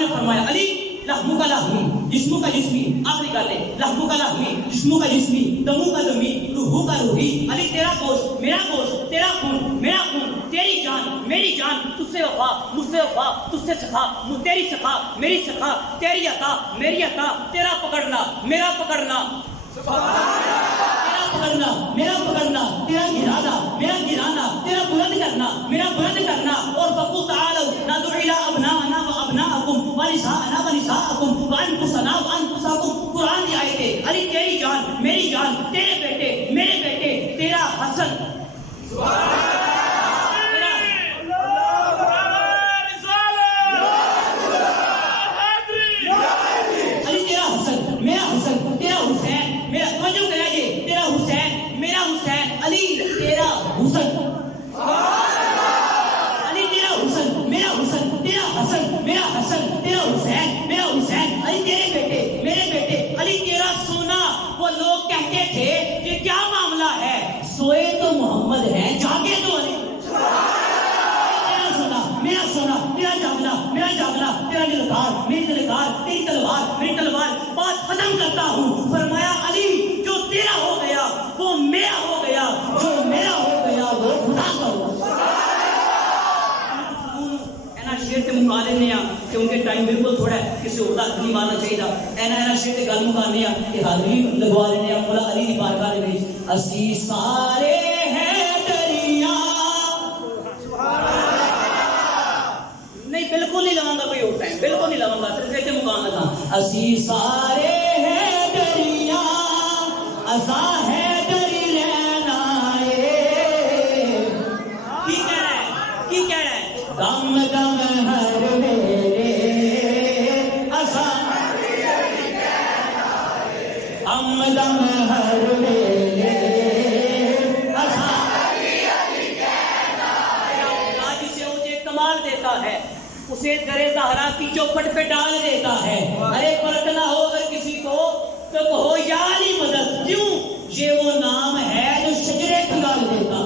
ने फरमाया अली लहमू का लहमी, जिस्मू का जिस्मी, आखिरी गल है, लहमू का लहमी, जिस्मू का जिस्मी, दमू का दमी, रूहू का रूही। अली तेरा गोश्त मेरा गोश्त, तेरा खून मेरा खून, तेरी जान मेरी जान, तुझसे वफा मुझसे वफा, तुझसे सखा तेरी सखा मेरी सखा, तेरी अता मेरी अता, तेरा पकड़ना मेरा पकड़ना, तेरा पकड़ना मेरा पकड़ना, तेरा गिराना मेरा गिराना, तेरा बुलंद करना मेरा बुलंद करना। और फक़ुल ताअलू नदउ इला अबनाअना व अबनाअकुम व निसाअना व निसाअकुम व अनफुसना व अनफुसकुम। कुरान की आयतें। अली तेरी जान मेरी जान, तेरे बेटे मेरे बेटे, तेरा हसन अली तेरा हुसन, अली तेरा हुसन मेरा हुसन, तेरा हसन मेरा हसन, तेरा हुसैन मेरा हुसैन। अली तेरे बेटे मेरे बेटे, अली तेरा सोना। वो लोग कहते थे कि क्या मामला है, सोए तो मोहम्मद है, जागे तो अली। तेरा सोना मेरा सोना, तेरा जागना मेरा जागना, तेरा दिलदार मेरी दिलदार, तेरी तलवार मेरी तलवार। बात खत्म करता हूँ। फरमाया अली जो तेरा हो गया वो मेरा हो गया, जो मेरा हो गया वो खुदा का हो गया। शेर से मुका लेने क्योंकि टाइम बिल्कुल थोड़ा है, किसी और का नहीं मारना चाहिए। ऐना शेर से गल मुकाने कि हाजरी लगवा लेने मौला अली की बारगाह दे विच। असी सारे हैं दरिया, नहीं बिल्कुल नहीं लवांगा कोई और टाइम, बिल्कुल नहीं लवांगा, सिर्फ ऐसे मुकान लगा। असी सारे हैं दरिया, असा है दरी रहना की कह रहा है, की कह रहा है, दम दम हर मेरे असा दम दम हर मेरे असा। जिसे मुझे कमाल देता है उसे दरे ज़हरा की चौखट पे डाल देता है। अरे फर्क ना हो अगर किसी को तो कहो या अली मदद, क्यों ये वो नाम है जो शजरे खंगाल देता।